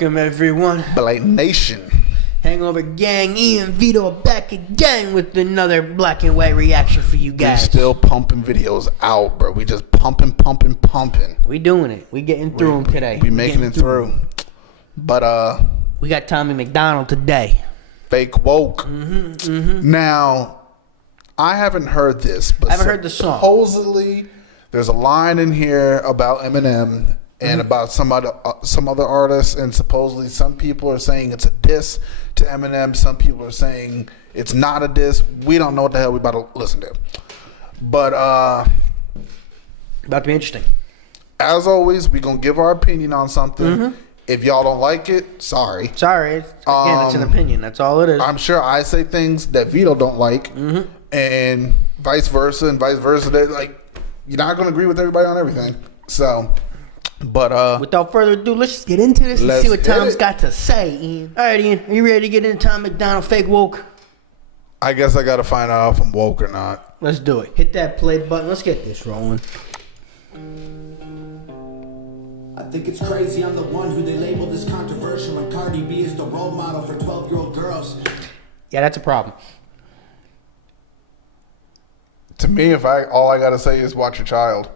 Welcome everyone. Blite Nation. Hangover Gang, Ian, Vito are back again with another black and white reaction for you guys. We still pumping videos out, bro. We just pumping. We doing it. We getting through them today. We making it through. But we got Tom MacDonald today. Fake woke. Now, I haven't heard this, but I haven't heard the song. Supposedly, there's a line in here about Eminem and about some other artists, and supposedly some people are saying it's a diss to Eminem. Some people are saying it's not a diss. We don't know what the hell we about to listen to. But about to be interesting. As always, we gonna give our opinion on something. If y'all don't like it, sorry. It's an opinion. That's all it is. I'm sure I say things that Vito don't like, and vice versa, That, like, you're not gonna agree with everybody on everything. So. But without further ado, let's just get into this and see what Tom's got to say, Ian. All right, Ian, are you ready to get into Tom MacDonald fake woke? I guess I gotta find out if I'm woke or not. Let's do it. Hit that play button. Let's get this rolling. I think it's crazy I'm the one who they labeled as controversial, and Cardi B is the role model for 12-year-old girls. Yeah, that's a problem. To me, all I gotta say is watch your child.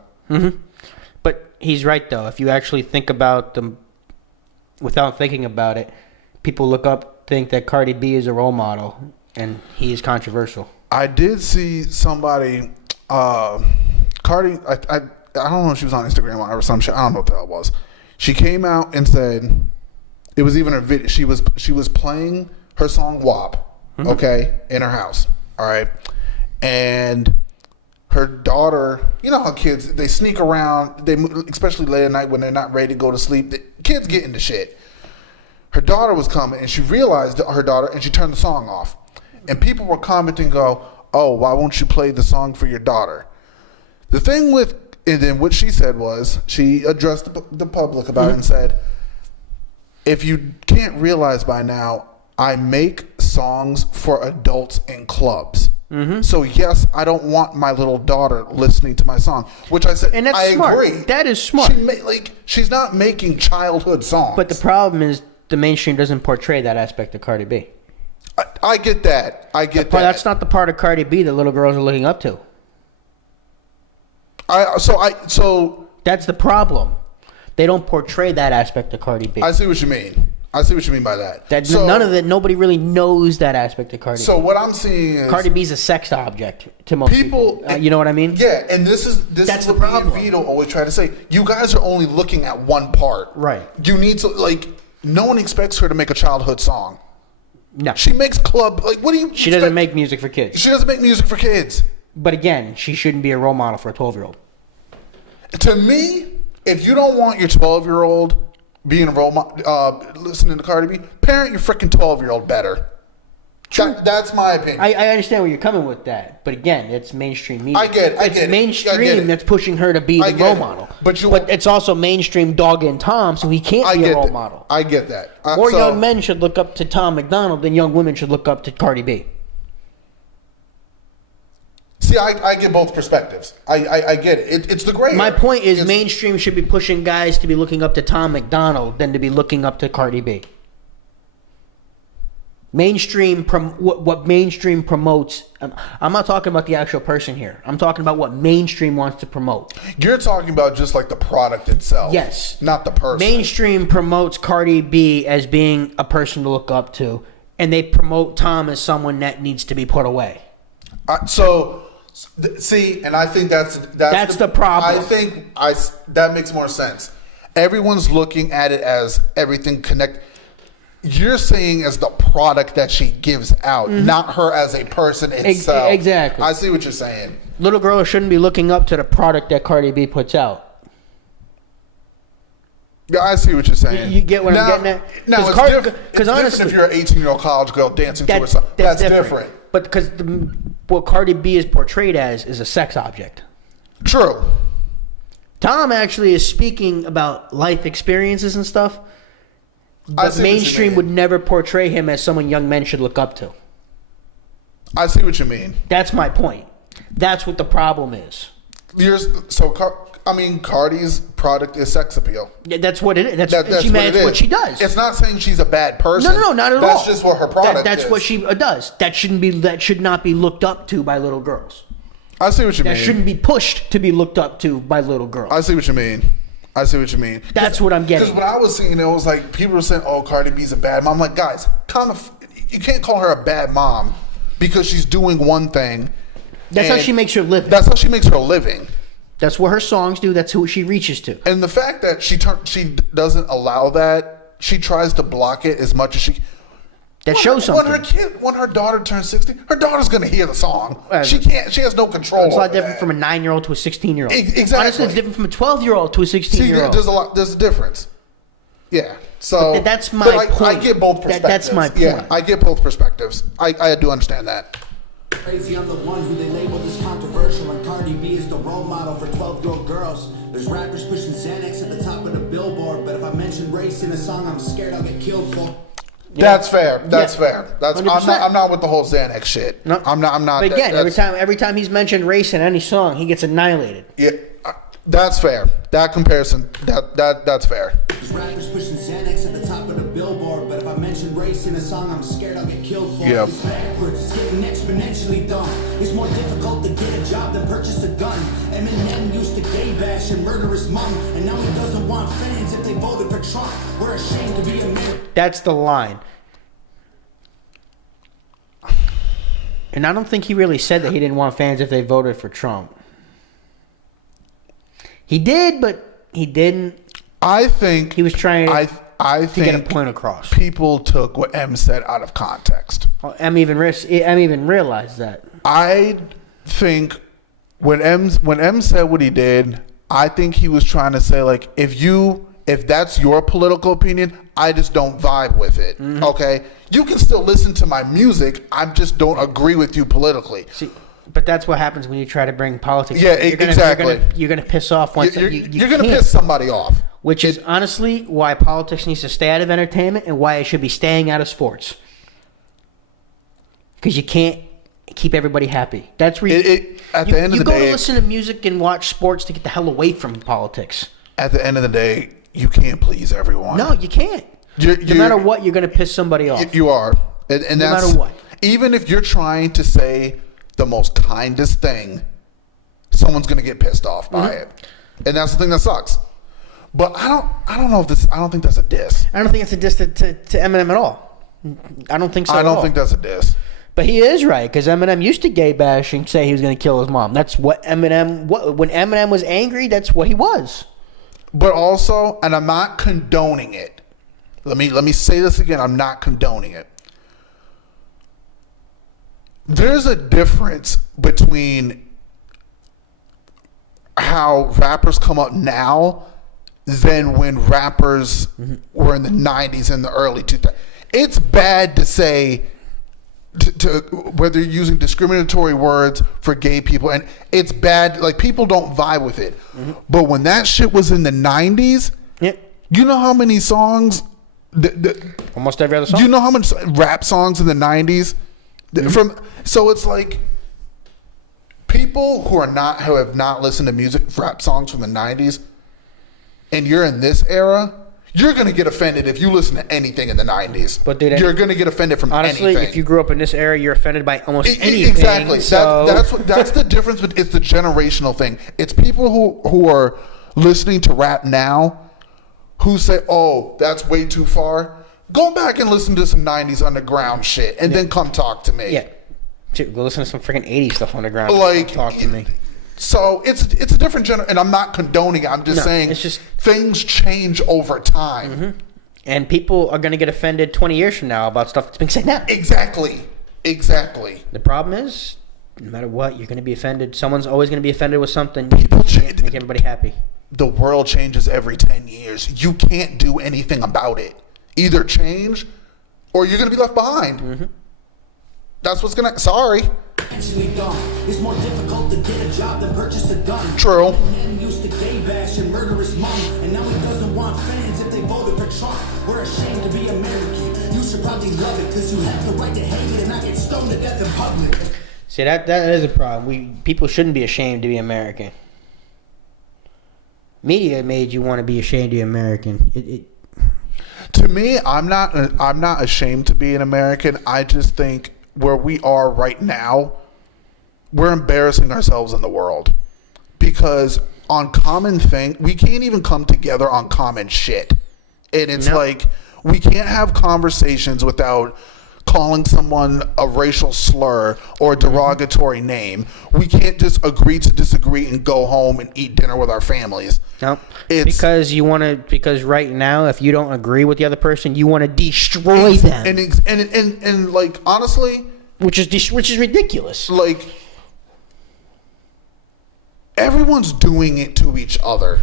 But he's right, though. If you actually think about them without thinking about it, people think that Cardi B is a role model, and he is controversial. I did see somebody, Cardi, I don't know if she was on Instagram or some shit. I don't know what the hell it was. She came out and said, it was even her video. She was playing her song WAP, okay, in her house. All right. And her daughter, you know how kids, they sneak around, especially late at night when they're not ready to go to sleep. The kids get into shit. Her daughter was coming, and she realized her daughter, and she turned the song off. And people were commenting, oh, why won't you play the song for your daughter? The thing and then what she said was, she addressed the public about it and said, if you can't realize by now, I make songs for adults in clubs. So yes, I don't want my little daughter listening to my song, which I said, and that's I smart. agree. That is smart. She's not making childhood songs. But the problem is the mainstream doesn't portray that aspect of Cardi B. I get that. That's not the part of Cardi B that little girls are looking up to. So that's the problem. They don't portray that aspect of Cardi B. I see what you mean. I see what you mean by that. None of it. Nobody really knows that aspect of Cardi B. So what I'm seeing is Cardi B's a sex object to most people. You know what I mean? Yeah, and this is the what problem. me and Vito always try to say. You guys are only looking at one part. Right. You need to no one expects her to make a childhood song. No. She makes club what do you? She doesn't make music for kids. She doesn't make music for kids. But again, she shouldn't be a role model for a 12-year-old. To me, if you don't want your 12-year-old being a role model, listening to Cardi B, parent your freaking 12-year-old better. That's my opinion. I understand where you're coming with that, but again, it's mainstream media. I get it. It's mainstream that's pushing her to be the role model. But it's also mainstream dogging Tom, so he can't be a role model. I get that. More young men should look up to Tom MacDonald than young women should look up to Cardi B. See, I get both perspectives. I get it. It's the gray. My point is, mainstream should be pushing guys to be looking up to Tom MacDonald than to be looking up to Cardi B. What mainstream promotes. I'm not talking about the actual person here. I'm talking about what mainstream wants to promote. You're talking about just like the product itself. Yes. Not the person. Mainstream promotes Cardi B as being a person to look up to, and they promote Tom as someone that needs to be put away. See, and I think that's the problem. I think that makes more sense. Everyone's looking at it as everything connect. You're saying as the product that she gives out, not her as a person itself. Exactly. I see what you're saying. Little girls shouldn't be looking up to the product that Cardi B puts out. Yeah, I see what you're saying. You get what I'm getting at? Now, it's different if you're an 18-year-old college girl dancing to herself. That's different. But because what Cardi B is portrayed as is a sex object. True. Tom actually is speaking about life experiences and stuff. But mainstream would never portray him as someone young men should look up to. I see what you mean. That's my point. That's what the problem is. Cardi's product is sex appeal. Yeah, that's what it is. That's That's what she does. It's not saying she's a bad person. No, not at all. That's just what her product That's is. what she does. That should not be looked up to by little girls. I see what you mean. That shouldn't be pushed to be looked up to by little girls. I see what you mean. That's what I'm getting. Because when I was seeing it was like people were saying, "Oh, Cardi B's a bad mom." I'm like, guys, you can't call her a bad mom because she's doing one thing. That's how she makes her living. That's how she makes her living. That's what her songs do. That's who she reaches to. And the fact that she doesn't allow that, she tries to block it as much as she. That shows something. When her daughter turns 16, her daughter's gonna hear the song. She can't. She has no control. It's a lot different from a 9-year-old to a 16-year-old. Exactly. Honestly, it's different from a 12-year-old to a 16-year-old. See, there's a difference. Yeah. So that's my point. I get both perspectives. That's my point. Yeah, I get both perspectives. I do understand that. Crazy, I'm the one who they label as controversial, and Cardi B is the role model for 12-year-old girls. There's rappers pushing Xanax at the top of the billboard, but if I mention race in a song, I'm scared I'll get killed for. Yeah. That's fair. That's fair. I'm not with the whole Xanax shit. No. I'm not. But again, every time he's mentioned race in any song, he gets annihilated. Yeah, that's fair. That comparison. That's fair. There's rappers pushing Xanax at the top of the billboard, but if I mention race in a song, I'm scared I'll get killed for. Yep. It's backwards. It's getting exponentially dumb. It's more difficult to get a job than purchase a gun. Eminem used to gay bash and murder his mom, and now he doesn't want fans if they voted for Trump. We're ashamed to be American. That's the line. And I don't think he really said that he didn't want fans if they voted for Trump. He did, but he didn't. I think He was trying I to think get a point across. people took what M said out of context. Em even realized that. I think when M said what he did, I think he was trying to say, like, if that's your political opinion, I just don't vibe with it. Mm-hmm. Okay, you can still listen to my music. I just don't agree with you politically. See, but that's what happens when you try to bring politics. Yeah, exactly. You're gonna piss off once You're you gonna can't. piss somebody off. Which is honestly why politics needs to stay out of entertainment and why it should be staying out of sports. Because you can't keep everybody happy. That's where at the end of the day, you go to listen to music and watch sports to get the hell away from politics. At the end of the day, you can't please everyone. No, you can't. No matter what, you're going to piss somebody off. You are. And no that's, matter what. Even if you're trying to say the most kindest thing, someone's going to get pissed off by it. And that's the thing that sucks. But I don't think that's a diss. I don't think it's a diss to Eminem at all. I don't think so I don't think that's a diss. But he is right, because Eminem used to gay bash and say he was going to kill his mom. That's what Eminem... when Eminem was angry, that's what he was. But also, and I'm not condoning it. Let me say this again. I'm not condoning it. There's a difference between how rappers come up now than when rappers were in the 90s and the early 2000s. It's bad to say to whether you're using discriminatory words for gay people, and it's bad. Like, people don't vibe with it. But when that shit was in the 90s, you know how many songs? Almost every other song. Do you know how many rap songs in the 90s? So it's like people who have not listened to rap songs from the 90s, and you're in this era, you're going to get offended if you listen to anything in the 90s. But you're going to get offended from honestly, anything. if you grew up in this era, you're offended by almost anything. Exactly. So. That's the difference. But it's the generational thing. It's people who are listening to rap now who say, "Oh, that's way too far." Go back and listen to some 90s underground shit, and then come talk to me. Yeah. Dude, go listen to some freaking 80s stuff underground. Like, talk to me. So it's a different and I'm not condoning it. I'm just saying it's just things change over time. And people are going to get offended 20 years from now about stuff that's being said now. Exactly. The problem is, no matter what, you're going to be offended. Someone's always going to be offended with something. People change. Make everybody happy. The world changes every 10 years. You can't do anything about it. Either change or you're going to be left behind. That's what's going to... Sorry. It's more difficult to get a job than purchase a gun. True. Men used to gay bash and murder his mom, and now he doesn't want fans if they voted for Trump. We're ashamed to be American. You should probably love it because you have the right to hate it and not get stoned to death in public. See, that is a problem. People shouldn't be ashamed to be American. Media made you want to be ashamed to be American. To me, I'm not ashamed to be an American. I just think where we are right now, we're embarrassing ourselves in the world because on common thing, we can't even come together on common shit. And it's like we can't have conversations without calling someone a racial slur or a derogatory name. We can't just agree to disagree and go home and eat dinner with our families. No, because right now, if you don't agree with the other person, you want to destroy them. And like honestly, which is ridiculous. Like everyone's doing it to each other.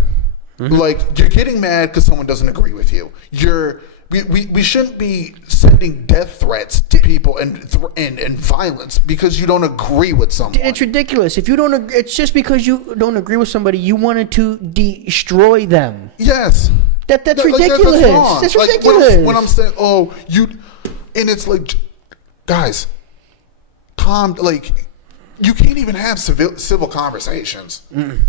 Mm-hmm. Like you're getting mad because someone doesn't agree with you. We shouldn't be sending death threats to people and violence because you don't agree with someone. It's ridiculous. If you don't, it's just because you don't agree with somebody, you wanted to destroy them. Yes, that's ridiculous. That's ridiculous. When I'm saying, and it's like, guys, calm. Like, you can't even have civil conversations. Mm.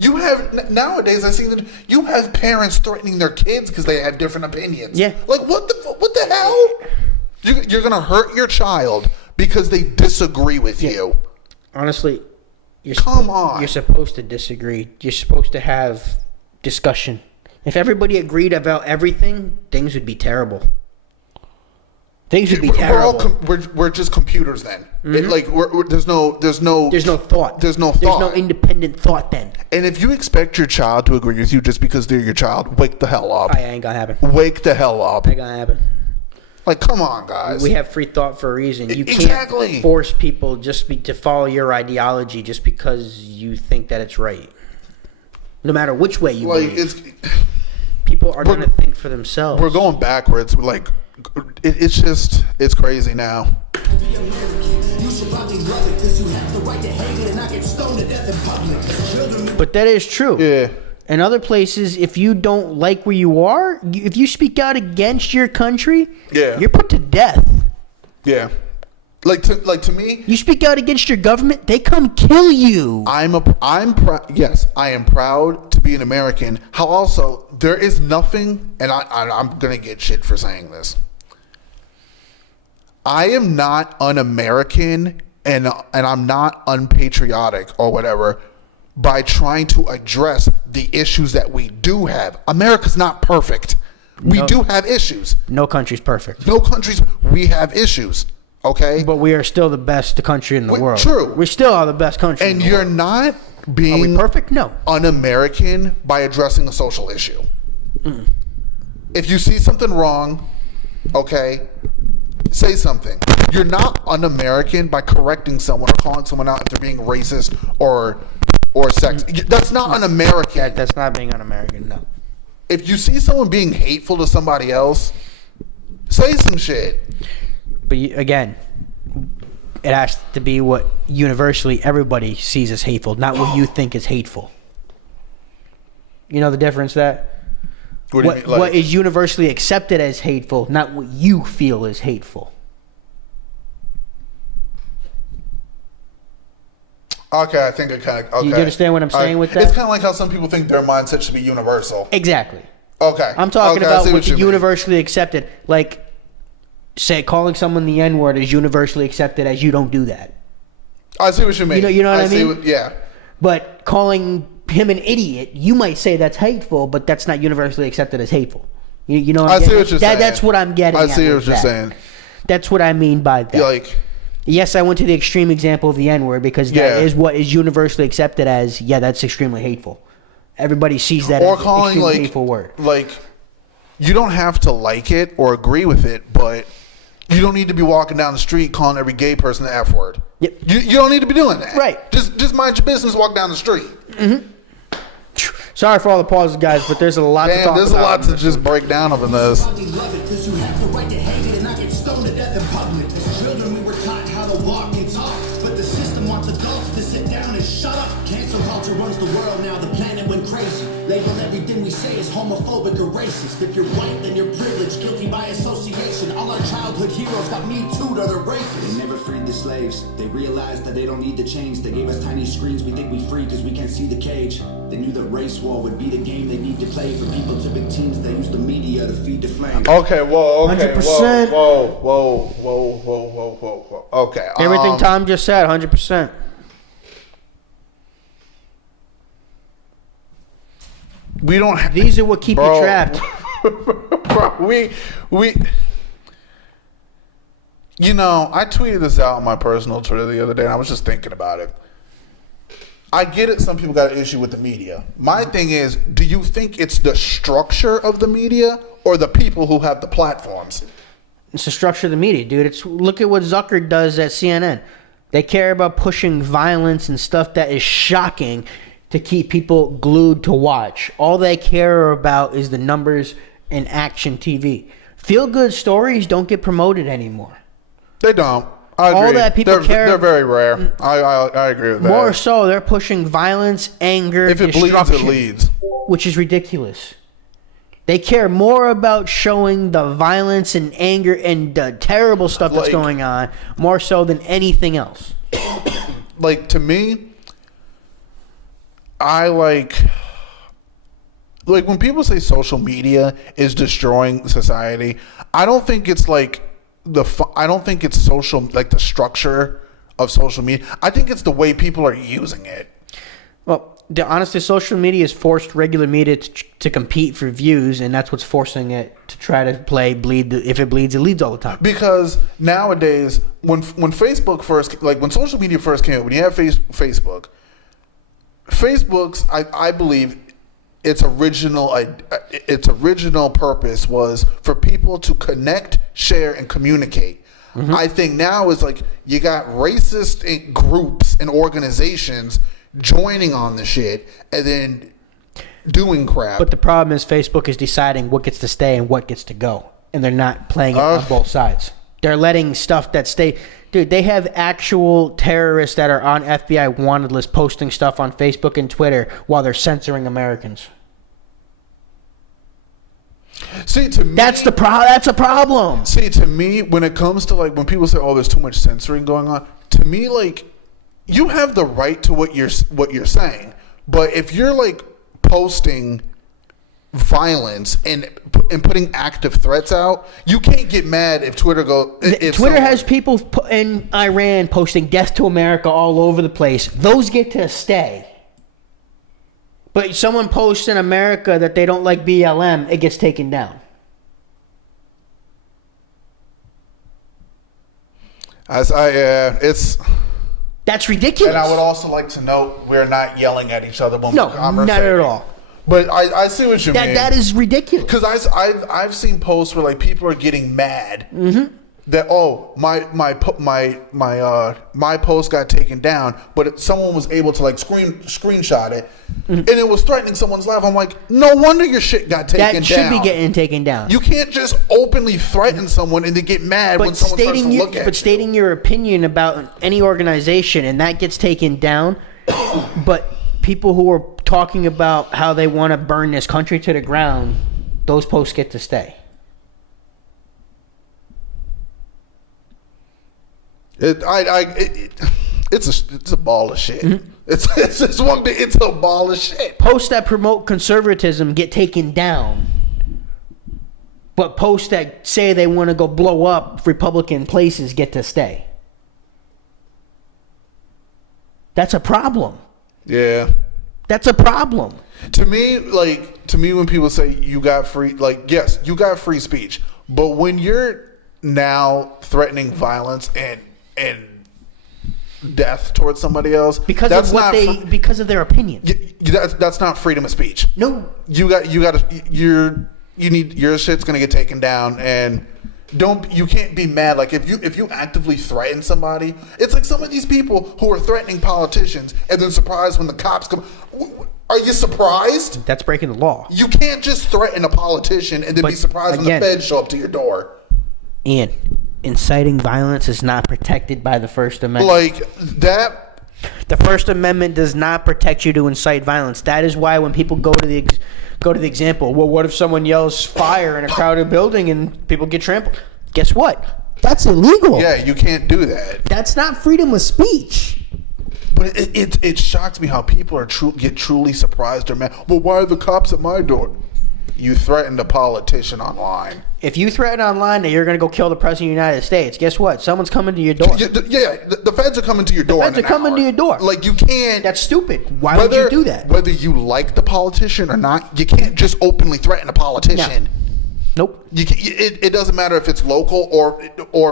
You have nowadays. I see that you have parents threatening their kids because they have different opinions. Yeah, like what the hell? You're gonna hurt your child because they disagree with you. Honestly, come on. You're supposed to disagree. You're supposed to have discussion. If everybody agreed about everything, things would be terrible. Things would be terrible. We're just computers then. Mm-hmm. There's no thought. There's no independent thought then. And if you expect your child to agree with you just because they're your child, wake the hell up. Ain't gonna happen. Wake the hell up. Ain't gonna happen. Like, come on, guys. We have free thought for a reason. You can't force people to follow your ideology just because you think that it's right. No matter which way you believe. People are gonna think for themselves. We're going backwards. Like, it's crazy now. But that is true. Yeah. In other places, if you don't like where you are, if you speak out against your country, you're put to death. Yeah. Like to me, you speak out against your government, they come kill you. Yes, I am proud to be an American. How also there is nothing, and I'm gonna get shit for saying this. I am not un-American and I'm not unpatriotic or whatever by trying to address the issues that we do have. America's not perfect. We do have issues. No country's perfect. We have issues. Okay? But we are still the best country in the world. True. We still are the best country in the world. And you're not being Are we perfect? No. Un-American by addressing a social issue. Mm. If you see something wrong, okay, say something. You're not un-American by correcting someone or calling someone out if they're being racist or sexist. That's not un-American. That's not being un-American, no. If you see someone being hateful to somebody else, say some shit. But again, it has to be what universally everybody sees as hateful, not what you think is hateful. You know the difference that? What is universally accepted as hateful, not what you feel is hateful. Okay, I think it kind of... Okay. You understand what I'm saying with that? It's kind of like how some people think their mindset should be universal. Exactly. Okay. I'm talking about what's universally accepted. Like, say, calling someone the N-word is universally accepted as you don't do that. I see what you mean. You know what I mean? Yeah. But calling him an idiot, you might say that's hateful, but that's not universally accepted as hateful. You know what I'm saying? I see what you're saying. That's what I'm getting at. I see what you're saying. That's what I mean by that. Like... Yes, I went to the extreme example of the N-word because that is what is universally accepted as, that's extremely hateful. Everybody sees that as an extremely hateful word. Like, you don't have to like it or agree with it, but you don't need to be walking down the street calling every gay person the F word. Yep. You don't need to be doing that. Right. Just mind your business, walk down the street. Mm-hmm. Sorry for all the pauses, guys, but there's a lot to talk about. There's a lot to just break down up in this. Walk and talk, but the system wants adults to sit down and shut up. Cancel Cancel culture runs the world now, the planet went crazy. Label everything we say as homophobic or racist. If you're white, then you're privileged, guilty by association. All our childhood heroes got me too to the rapists. They never freed the slaves. They realized that they don't need to change. They gave us tiny screens, we think we free because we can't see the cage. They knew that race war would be the game they need to play. For people to big teams, they use the media to feed the flame. Okay, whoa, okay, 100%. whoa. Okay. Everything Tom just said, 100%. We don't have... These are what keep you trapped. Bro, we... You know, I tweeted this out on my personal Twitter the other day, and I was just thinking about it. I get it, some people got an issue with the media. My thing is, do you think it's the structure of the media or the people who have the platforms? It's the structure of the media, dude. Look at what Zucker does at CNN. They care about pushing violence and stuff that is shocking to keep people glued to watch. All they care about is the numbers and action TV. Feel-good stories don't get promoted anymore. They don't. I agree. All that people care. They're very rare. I agree with that. More so, they're pushing violence, anger, if it bleeds, destruction, it leads. which is ridiculous. They care more about showing the violence and anger and the terrible stuff that's going on, more so than anything else. Like, to me, I like when people say social media is destroying society, I don't think it's like I don't think it's social, like the structure of social media. I think it's the way people are using it. Well, honestly, social media has forced regular media to compete for views, and that's what's forcing it to try to bleed. If it bleeds, it leads all the time. Because nowadays, when Facebook first, like when social media first came out, when you have Facebook's, I believe its original purpose was for people to connect, share, and communicate. Mm-hmm. I think now is like you got racist groups and organizations joining on the shit and then doing crap. But the problem is Facebook is deciding what gets to stay and what gets to go, and they're not playing it on both sides. They're letting stuff that stay. Dude, they have actual terrorists that are on FBI wanted list posting stuff on Facebook and Twitter while they're censoring Americans. See, to me, that's a problem. See, to me, when it comes to like when people say, "Oh, there's too much censoring going on," to me, like you have the right to what you're saying, but if you're like posting violence and putting active threats out, you can't get mad if Twitter Twitter has people in Iran posting "Death to America" all over the place. Those get to stay. But someone posts in America that they don't like BLM, it gets taken down. That's ridiculous. And I would also like to note we're not yelling at each other when we're conversating. No, not at all. But I see what you mean. That is ridiculous. Because I've seen posts where like people are getting mad that my post got taken down, but someone was able to like screenshot it, and it was threatening someone's life. I'm like, no wonder your shit got taken down. That should be getting taken down. You can't just openly threaten someone and then get mad when someone starts to look at you. But stating your opinion about any organization and that gets taken down, but people who are talking about how they want to burn this country to the ground, those posts get to stay. It's a ball of shit. Mm-hmm. It's one big. It's a ball of shit. Posts that promote conservatism get taken down, but posts that say they want to go blow up Republican places get to stay. That's a problem. Yeah, that's a problem. To me, when people say you got free, like, yes, you got free speech, but when you're now threatening violence and death towards somebody else because of their opinion, that's not freedom of speech. No, you need your shit's gonna get taken down, and you can't be mad. Like if you actively threaten somebody, it's like some of these people who are threatening politicians and then surprised when the cops come. Are you surprised? That's breaking the law. You can't just threaten a politician and then be surprised when the feds show up to your door. And inciting violence is not protected by the First Amendment. Like that, The First Amendment does not protect you to incite violence. That is why when people go to the example, well, what if someone yells fire in a crowded building and people get trampled? Guess what? That's illegal. Yeah, you can't do that. That's not freedom of speech. But it shocks me how people are get truly surprised or mad. Well, why are the cops at my door? You threatened a politician online. If you threaten online that you're going to go kill the president of the United States, guess what? Someone's coming to your door. Yeah, the feds are coming to your door. The feds are coming to your door. Like, you can't. That's stupid. Why would you do that? Whether you like the politician or not, you can't just openly threaten a politician. No. Nope. It doesn't matter if it's local or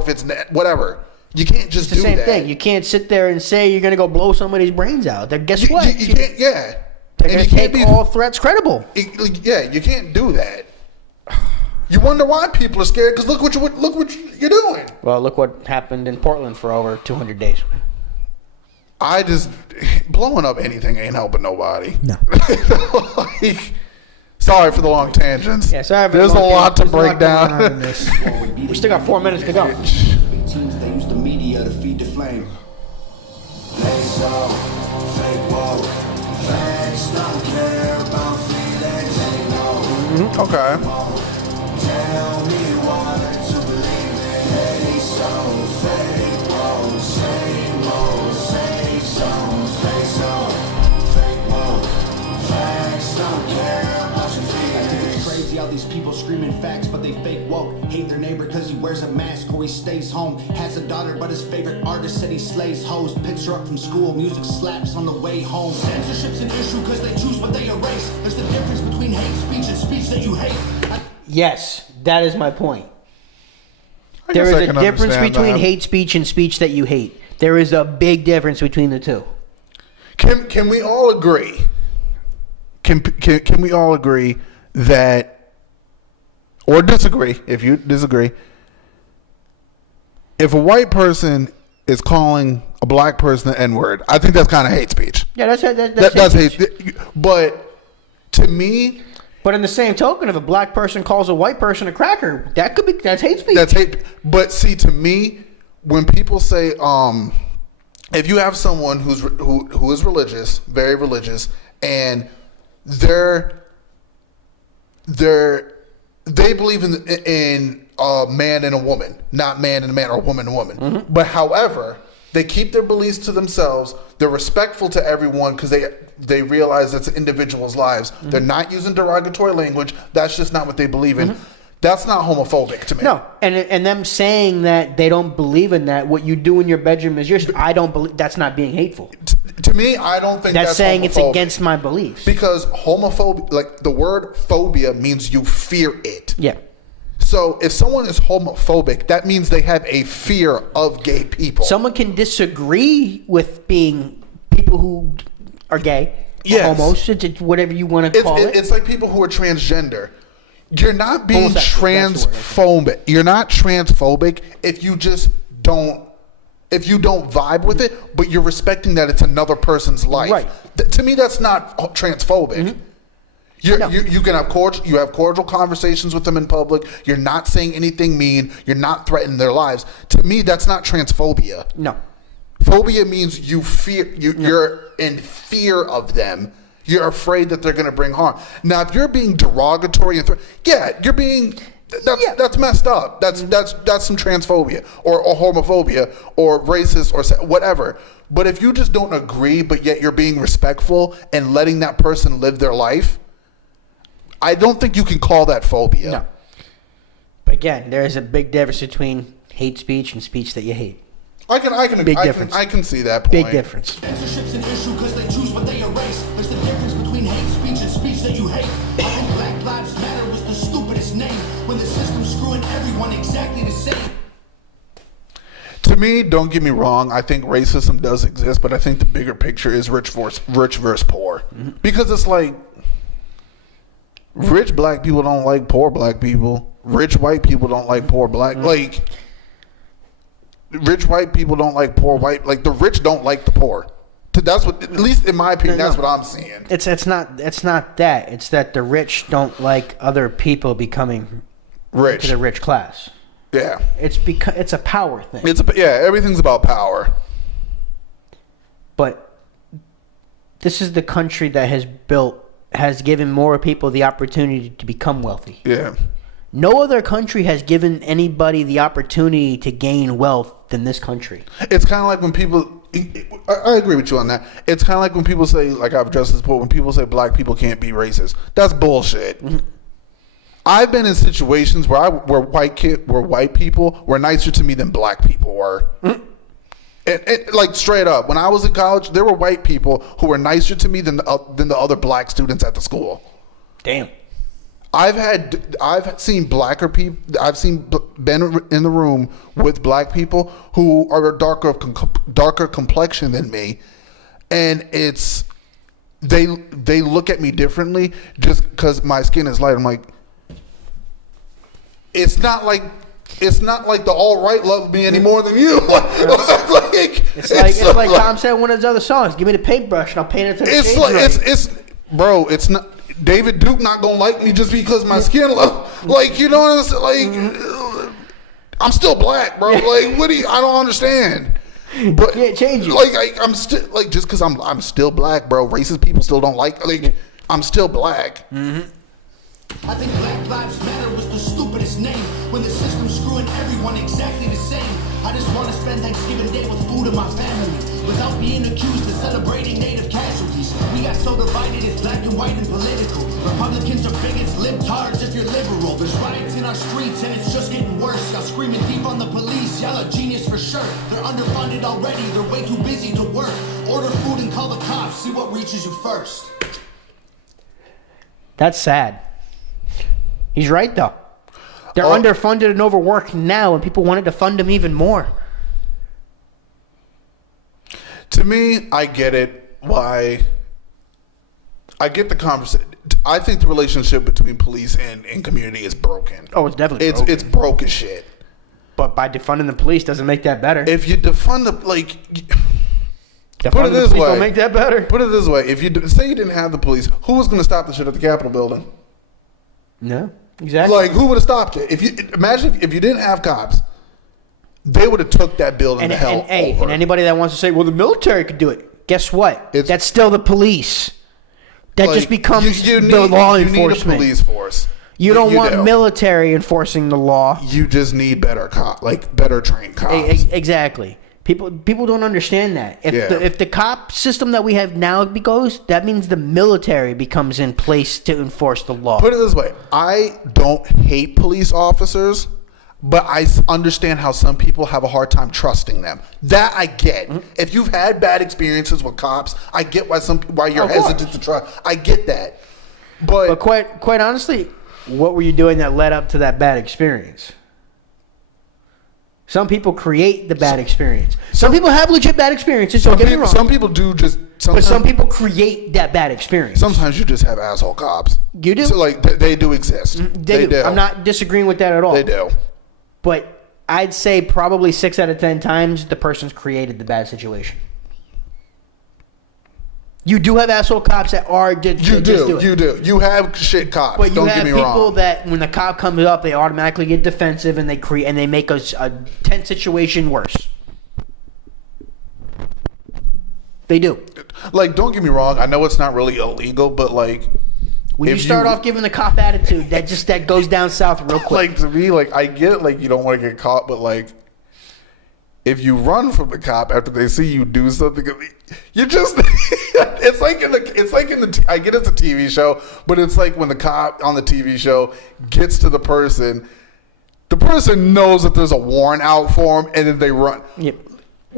if it's whatever. You can't just do that. It's the same thing. You can't sit there and say you're going to go blow somebody's brains out. Guess what? You can't. Yeah. They're going to take all threats credible. You can't do that. You wonder why people are scared because look what you're doing. Well, look what happened in Portland for over 200 days. Blowing up anything ain't helping nobody. No. Sorry for the long tangents. Yeah, sorry. There's a lot to break down. We still got 4 minutes to go. Teams they use the media to feed the flame. They so fake woke. Facts don't care about feelings. They know. Okay. Tell me what to believe in. They so fake woke. Same old, same songs. They so fake woke. Facts don't care about your feelings. I think it's crazy how these people screaming facts, but they fake woke. Hate their neighbor cause he wears a mask or he stays home. Has a daughter but his favorite artist said he slays hoes. Picks her up from school, music slaps on the way home. Censorship's an issue cause they choose what they erase. There's the difference between hate speech and speech that you hate. Yes, that is my point. There is a difference between hate speech and speech that you hate. There is a big difference between the two. Can we all agree? Can we all agree that, or disagree? If you disagree, if a white person is calling a black person the N-word, I think that's kind of hate speech. Yeah, that's hate. But to me. But in the same token, if a black person calls a white person a cracker, that's hate speech. That's hate. But see, to me, when people say, if you have someone who is religious, very religious, and they believe in a man and a woman, not man and a man or woman and woman. Mm-hmm. But however, they keep their beliefs to themselves. They're respectful to everyone because they realize it's individuals' lives. Mm-hmm. They're not using derogatory language. That's just not what they believe in. Mm-hmm. That's not homophobic to me. No, and them saying that they don't believe in that, what you do in your bedroom is yours. I don't believe that's not being hateful. To me, I don't think that's saying homophobic. It's against my beliefs. Because homophobia, like the word phobia means you fear it. Yeah. So if someone is homophobic, that means they have a fear of gay people. Someone can disagree with being people who are gay, yes. homos, whatever you want to call it. It's like people who are transgender. You're not being transphobic. You're not transphobic if you just don't. If you don't vibe with it, but you're respecting that it's another person's life. Right. To me, that's not transphobic. Mm-hmm. You can have cordial conversations with them in public. You're not saying anything mean. You're not threatening their lives. To me, that's not transphobia. No. Phobia means you fear. You're in fear of them. You're afraid that they're going to bring harm. Now, if you're being derogatory and you're being. That's messed up. That's some transphobia or homophobia or racist or whatever. But if you just don't agree, but yet you're being respectful and letting that person live their life, I don't think you can call that phobia. No. But again, there is a big difference between hate speech and speech that you hate. I can see that point. Big difference. Censorship's an issue because they choose what they erase. There's the difference between hate speech and speech that you hate. I think Black Lives Matter was the stupidest name when the system's screwing everyone exactly the same. To me, don't get me wrong, I think racism does exist, but I think the bigger picture is rich versus poor. Mm-hmm. Because it's like rich black people don't like poor black people. Rich white people don't like poor black. Mm-hmm. Like rich white people don't like poor white. Like the rich don't like the poor. That's what, at least in my opinion, that's what I'm seeing. It's not that. It's that the rich don't like other people becoming rich to the rich class. Yeah. It's because it's a power thing. Everything's about power. But this is the country that has given more people the opportunity to become wealthy. Yeah. No other country has given anybody the opportunity to gain wealth than this country. It's kind of like when people. I agree with you on that. It's kind of like when people say, like I've addressed this before, when people say black people can't be racist. That's bullshit. Mm-hmm. I've been in situations where white people were nicer to me than black people were. Mm-hmm. And like straight up, when I was in college, there were white people who were nicer to me than the other black students at the school. Damn. I've seen blacker people. I've been in the room with black people who are darker complexion than me, and they look at me differently just because my skin is light. I'm like, it's not like the all right love me any more than you. It's like Tom said in one of his other songs. Give me the paintbrush and I'll paint it to the shade. It's not. David Duke not gonna like me just because my skin like, you know what I'm saying? Like, I'm still black, bro. Like, what do you? I don't understand. But can't change it. Like, I'm still like, just because I'm still black, bro. Racist people still don't like. I'm still black. Mm-hmm. I think Black Lives Matter was the stupidest name when the system's screwing everyone exactly the same. I just want to spend Thanksgiving Day with food and my family without being accused of celebrating native casualties. We got so divided, it's black and white and political. Republicans are bigots, libtards if you're liberal. There's riots in our streets and it's just getting worse. Y'all screaming deep on the police, y'all are genius for sure. They're underfunded already, they're way too busy to work. Order food and call the cops, see what reaches you first. That's sad. He's right, though. They're underfunded and overworked now, and people wanted to fund them even more. To me, I get it. Why? I get the conversation. I think the relationship between police and community is broken. Oh, it's definitely broken. It's broke as shit. But by defunding the police doesn't make that better. If you defund the put it this way, don't make that better. Put it this way: if you say you didn't have the police, who was going to stop the shit at the Capitol building? No, exactly. Like, who would have stopped it? If you imagine if you didn't have cops, they would have took that building to hell. And anybody that wants to say, well, the military could do it, guess what? That's still the police. That just becomes the law enforcement. You need a police force. You don't want military enforcing the law. You just need better trained cops. Exactly. People don't understand that. If the cop system that we have now goes, that means the military becomes in place to enforce the law. Put it this way. I don't hate police officers, but I understand how some people have a hard time trusting them. That I get. Mm-hmm. If you've had bad experiences with cops, I get why you're hesitant to trust. I get that. But quite honestly, what were you doing that led up to that bad experience? Some people create the bad experience. Some people have legit bad experiences. Don't get me wrong. Some people do just. But some people create that bad experience. Sometimes you just have asshole cops. You do. So they do exist. They do. I'm not disagreeing with that at all. They do. But I'd say probably 6 out of 10 times the person's created the bad situation. You do have asshole cops that are You do. You have shit cops. But Don't get me wrong. people that when the cop comes up, they automatically get defensive and they make a tense situation worse. They do. Like, don't get me wrong. I know it's not really illegal, but like, when you start off giving the cop attitude, that goes down south real quick. Like, to me, like, I get it, like, you don't want to get caught, but like, if you run from the cop after they see you do something, you just it's like in the I get it's a TV show, but it's like when the cop on the TV show gets to the person knows that there's a warrant out for him, and then they run. Yep.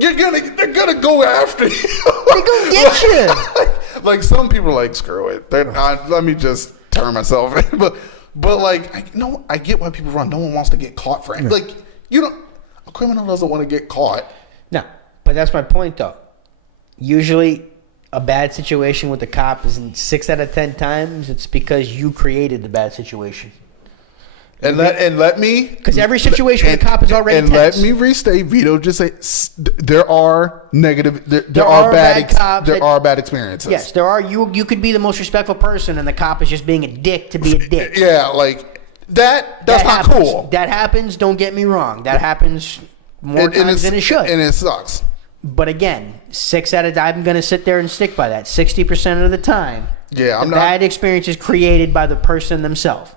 They're gonna go after you. They gonna get you. Like some people are like, screw it. They're not. Let me just turn myself in. But like, I get why people run. No one wants to get caught for it. No. Like, you don't. A criminal doesn't want to get caught. No, but that's my point, though. Usually, a bad situation with the cop is in 6 out of 10 times. It's because you created the bad situation. And let me, because every situation with a cop is already tense. Let me restate. Vito just say there are negative. There are bad experiences. Yes, there are. You could be the most respectful person, and the cop is just being a dick to be a dick. Yeah, like. That's not cool. That happens. Don't get me wrong. That happens more times than it should. And it sucks. But again, 6 out of I'm going to sit there and stick by that. 60% of the time, Yeah, I'm the not. bad experience is created by the person themselves.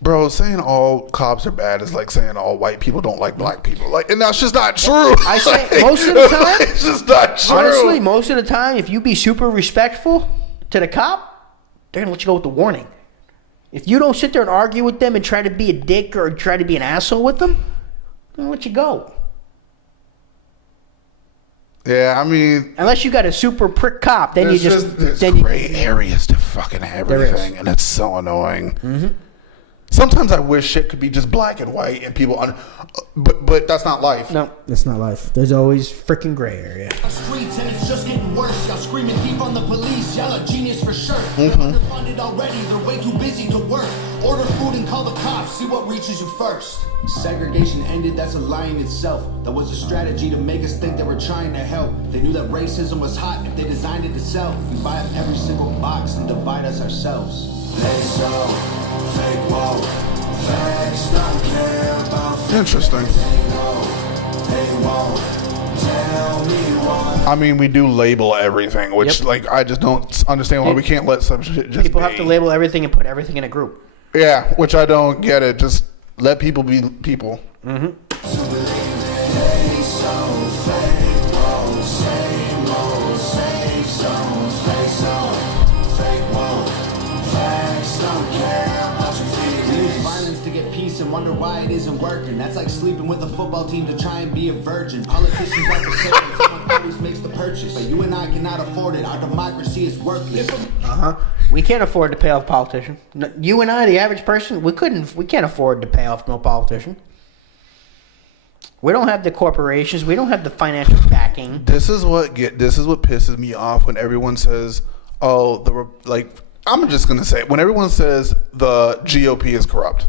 Bro, saying all cops are bad is like saying all white people don't like black people. Like, and that's just not true. I say most of the time, it's just not true. honestly, most of the time, if you be super respectful to the cop, they're gonna let you go with the warning. If you don't sit there and argue with them and try to be a dick or try to be an asshole with them, they're gonna let you go. Yeah, I mean, Unless you got a super prick cop, then you just there's then gray areas to fucking everything, and it's so annoying. Mm-hmm. Sometimes I wish shit could be just black and white and people, but that's not life. no, that's not life. There's always freaking gray area. Streets and it's just getting worse. Y'all screaming deep on the police. Y'all are genius for sure. They're underfunded already. They're way too busy to work. Order food and call the cops. See what reaches you first. Segregation ended. That's a lie in itself. That was a strategy to make us think they were trying to help. They knew that racism was hot if they designed it to sell. We buy up every single box and divide us ourselves. They sell fake woke. Facts don't care about facts. Interesting. They won't tell me why. I mean, we do label everything, which, Yep. like, I just don't understand why we can't let some shit just People be. have to label everything and put everything in a group. Yeah, which I don't get it. Just let people be people. And wonder why it isn't working. That's like sleeping with a football team to try and be a virgin. Politicians are for sale, someone always makes the purchase. But you and I cannot afford it. Our democracy is worthless. We can't afford to pay off a politician. You and I, the average person, we can't afford to pay off no politician. We don't have the corporations. We don't have the financial backing. This is what pisses me off when everyone says, "Oh, I'm just gonna say it. When everyone says the GOP is corrupt."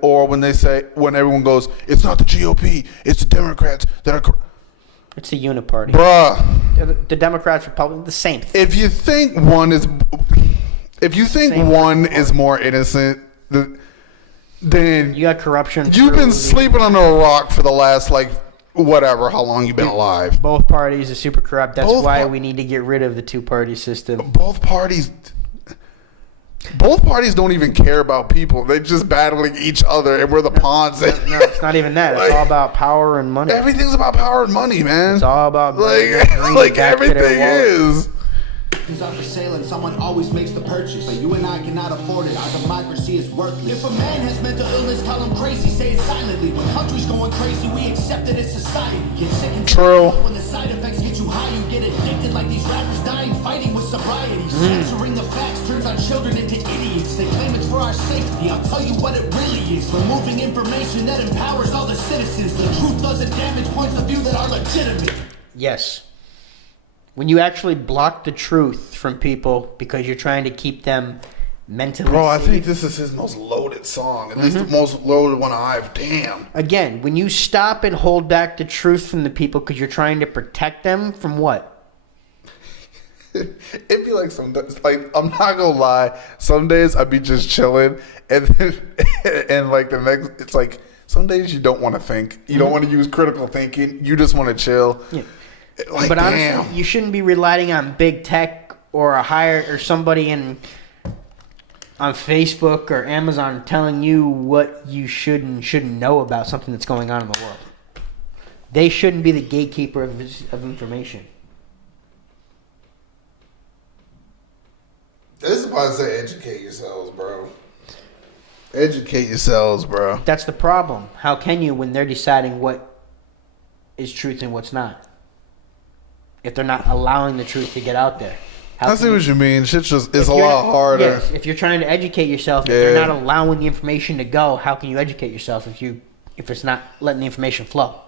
Or when everyone goes, it's not the GOP, it's the Democrats that are It's the uniparty. Bruh. The Democrats, Republicans, the same thing. If you think one is more innocent, then You got corruption. you've been sleeping under a rock for the last, how long you've been alive. Both parties are super corrupt. That's Both why par- we need to get rid of the two-party system. Both parties don't even care about people. They're just battling each other, and we're the pawns. No, it's not even that. It's all about power and money. Everything's about power and money, man. It's all about bringing back to their everything wallet. is. Things are for sale and someone always makes the purchase. But you and I cannot afford it. Our democracy is worthless. If a man has mental illness, call him crazy. Say it silently. When country's going crazy, we accept it as society. Get sick and True. when the side effects get you high, you get addicted like these rappers dying fighting with sobriety. Censoring the facts turns our children into idiots. They claim it's for our safety. I'll tell you what it really is. Removing information that empowers all the citizens. The truth doesn't damage points of view that are legitimate. Yes. When you actually block the truth from people because you're trying to keep them mentally Bro, I safe. think this is his most loaded song. At least the most loaded one I've. Damn. Again, when you stop and hold back the truth from the people because you're trying to protect them from what? It'd be like some days, I'm not gonna lie. Some days I'd be just chilling, and then the next, it's like some days you don't want to think. You don't want to use critical thinking. You just want to chill. Yeah. Like, But damn. honestly, you shouldn't be relying on big tech or somebody on Facebook or Amazon telling you what you should and shouldn't know about something that's going on in the world. They shouldn't be the gatekeeper of information. This is why I say educate yourselves, bro. Educate yourselves, bro. That's the problem. How can you when they're deciding what is truth and what's not? If they're not allowing the truth to get out there. I see what you mean. Shit's just, it's a lot harder. Yes, if you're trying to educate yourself, if they're not allowing the information to go, how can you educate yourself if it's not letting the information flow?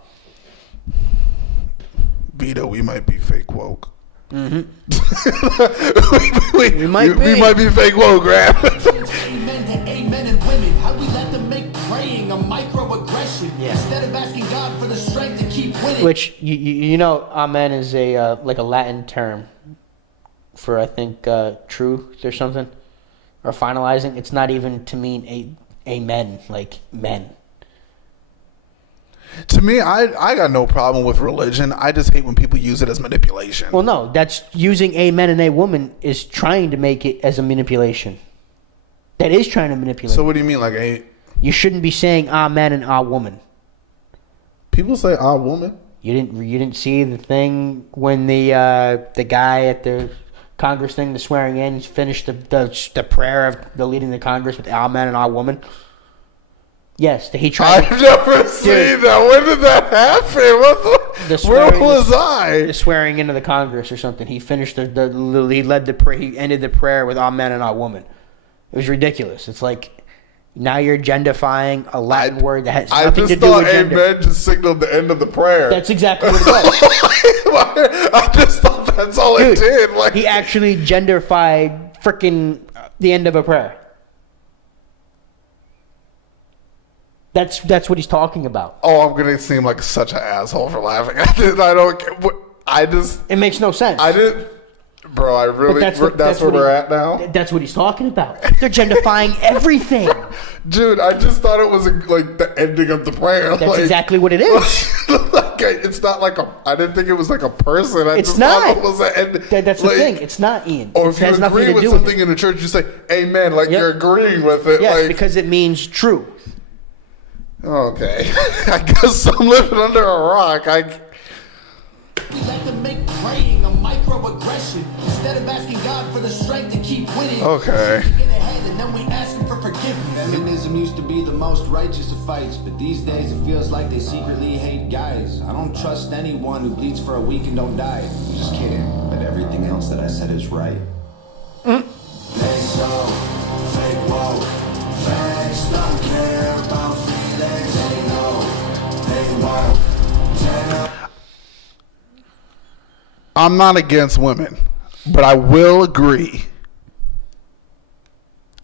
Vito, we might be fake woke. Mm-hmm. we might be fake woke, Grab. Amen to amen and women. How we let them make praying a microaggression instead of asking God for the strength to keep winning. Which you know, amen is a Latin term for I think truth or something, or finalizing. It's not even to mean amen like men. To me, I got no problem with religion. I just hate when people use it as manipulation. Well, no, that's using a man and a woman is trying to make it as a manipulation. That is trying to manipulate. So what do you mean, like a? You shouldn't be saying "ah man" and "ah woman." People say "ah woman." You didn't see the thing when the guy at the Congress thing, the swearing in, finished the prayer of the leading the Congress with "ah man" and "ah woman." Yes, he tried. I've never seen that. When did that happen? Where was I? The swearing into the Congress or something. He finished he led the prayer. He ended the prayer with "ah man" and "ah woman." It was ridiculous. It's like now you're gendifying a Latin word that has nothing to do with gender. Amen just signaled the end of the prayer. That's exactly what it was. I just thought that's all it did. Like, he actually genderfied freaking the end of a prayer. That's what he's talking about. Oh, I'm gonna seem like such an asshole for laughing at it. I don't. I just. It makes no sense. I didn't. Bro, I really. That's where we're at now. That's what he's talking about. They're genderfying everything. Dude, I just thought it was like the ending of the prayer. That's like, exactly what it is. Like, it's not like a. I didn't think it was like a person. It's not. Thought it was an end. That's the thing. It's not, Ian. Or if you agree with something in the church, you say amen, like you're agreeing with it. Yes, like, because it means true. Okay. I guess I'm living under a rock. We like to make praying a microaggression instead of asking God for the strength to keep winning. Okay. We get ahead and then we ask him for forgiveness. Feminism used to be the most righteous of fights, but these days it feels like they secretly hate guys. I don't trust anyone who bleeds for a week and don't die. I'm just kidding, but everything else that I said is right. They so fake woke. Facts don't care about feelings. They know they won't. I'm not against women, but I will agree.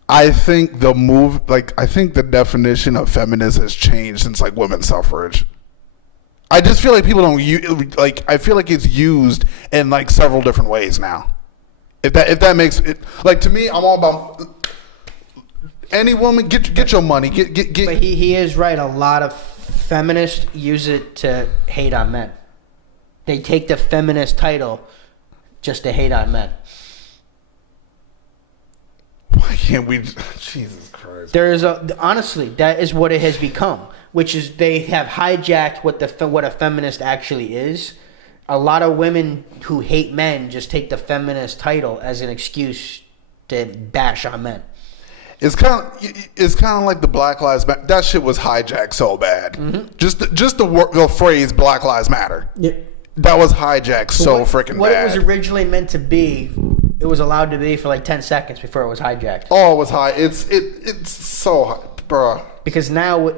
I think I think the definition of feminist has changed since like women's suffrage. I just feel like people don't I feel like it's used in like several different ways now. If that makes it, like, to me, I'm all about any woman get your money, get. But he is right. A lot of feminists use it to hate on men. They take the feminist title just to hate on men. Why can't we? Jesus Christ. Honestly, that is what it has become. Which is they have hijacked what a feminist actually is. A lot of women who hate men just take the feminist title as an excuse to bash on men. It's kind of like the Black Lives Matter. That shit was hijacked so bad. Mm-hmm. Just the phrase Black Lives Matter. Yeah. That was hijacked so freaking bad. What it was originally meant to be, it was allowed to be for like 10 seconds before it was hijacked. Oh, it was high. It's so high, bro. Because now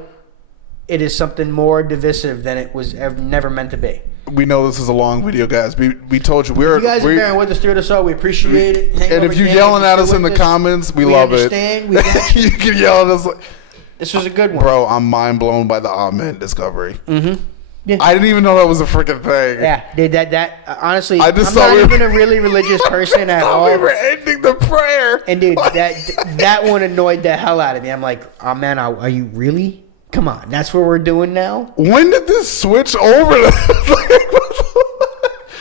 it is something more divisive than it was never meant to be. We know this is a long video, guys. We told you you guys are bearing with us through the show. We appreciate it. And if you're yelling at us in the comments, we love it. We got you. You can yell at us. This was a good one, bro. I'm mind blown by the Amen discovery. Mm-hmm. Yeah. I didn't even know that was a freaking thing. Yeah, dude, that honestly, I'm not even a really religious person at all. We were ending the prayer, and dude, that one annoyed the hell out of me. I'm like, oh man, are you really? Come on, that's what we're doing now. When did this switch over?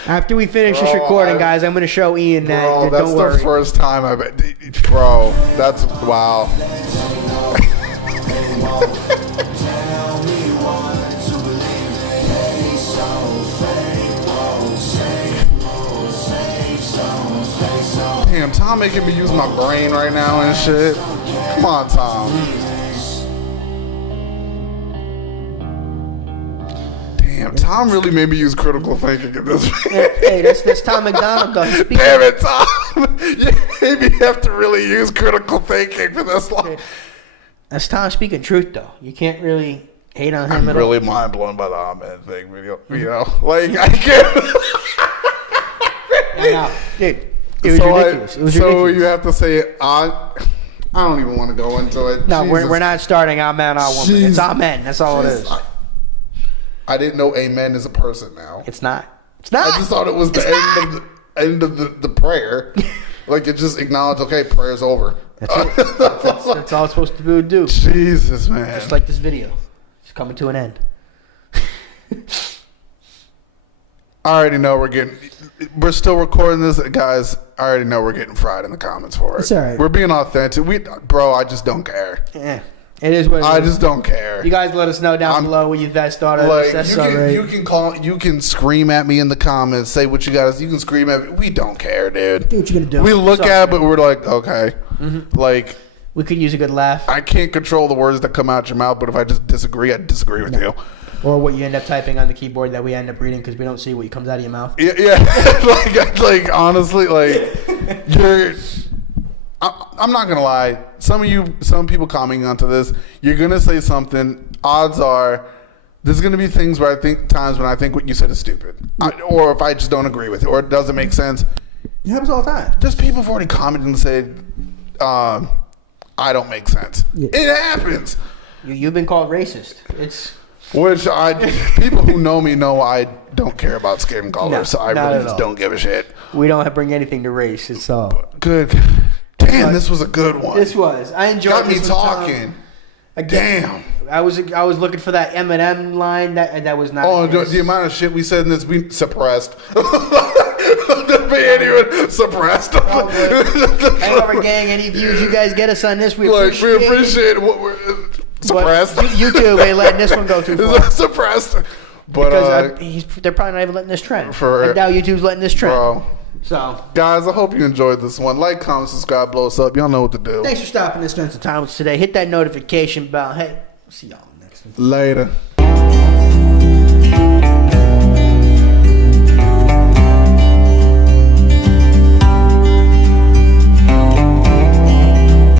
After we finish this recording, guys, I'm going to show Ian that. Bro, that's don't worry. The first time I bet. Bro, that's wow. Damn, Tom making me use my brain right now and shit. Come on, Tom. Damn, Tom really made me use critical thinking in this. Hey, that's Tom MacDonald, though. Damn it, Tom. You made me have to really use critical thinking for this long. That's Tom speaking truth, though. You can't really hate on him at all. I'm really mind blown by the Amen thing, you know? Like, I can't. No, dude. It was ridiculous. It was ridiculous. You have to say it. I don't even want to go into it. No, we're not starting Amen, our woman. It's Amen. That's all it is. I didn't know Amen is a person now. It's not. It's not. I just thought it was the end of the prayer. Like, it just acknowledged, okay, prayer's over. That's it. That's all it's supposed to do. Jesus, man. Just like this video. It's coming to an end. I already know we're still recording this, guys. I already know we're getting fried in the comments for it. It's all right. We're being authentic. Bro, I just don't care. Yeah, it is what it I is. just don't care. You guys let us know down below what you guys thought of Like, this. That's all right. you can scream at me in the comments, say what you guys. You can scream at me. We don't care, dude. Do what you're gonna do. We look It's all at it, right. but we're like, okay, like We could use a good laugh, I can't control the words that come out your mouth. But if I just disagree, I disagree with you. or what you end up typing on the keyboard that we end up reading because we don't see what comes out of your mouth. Yeah. like honestly, like I'm not gonna lie. Some people commenting onto this, you're gonna say something. Odds are, there's gonna be things where I think times when I think what you said is stupid, or if I just don't agree with it, or it doesn't make sense. It happens all the time. There's people who've already commented and said, "I don't make sense." Yeah. It happens. You've been called racist. It's Which people who know me know I don't care about skin color, No, so I not really at just all. don't give a shit. we don't bring anything to race. It's all. Good. Damn, this was a good one. This was. I enjoyed. Got me this one, Tom. talking. Again, Damn. I was looking for that Eminem line that was not. Oh, this. the amount of shit we said in this, we suppressed. The video suppressed. Hangover Gang, any views you guys get us on this, we Like, appreciate. we appreciate what we're suppressed. YouTube ain't letting this one go too far. Suppressed. But Because they're probably not even letting this trend. I doubt YouTube's letting this trend. bro, So, guys, I hope you enjoyed this one. Like, comment, subscribe, blow us up. Y'all know what to do. thanks for stopping and spending some time with us today. Hit that notification bell. Hey, see y'all next one. Later.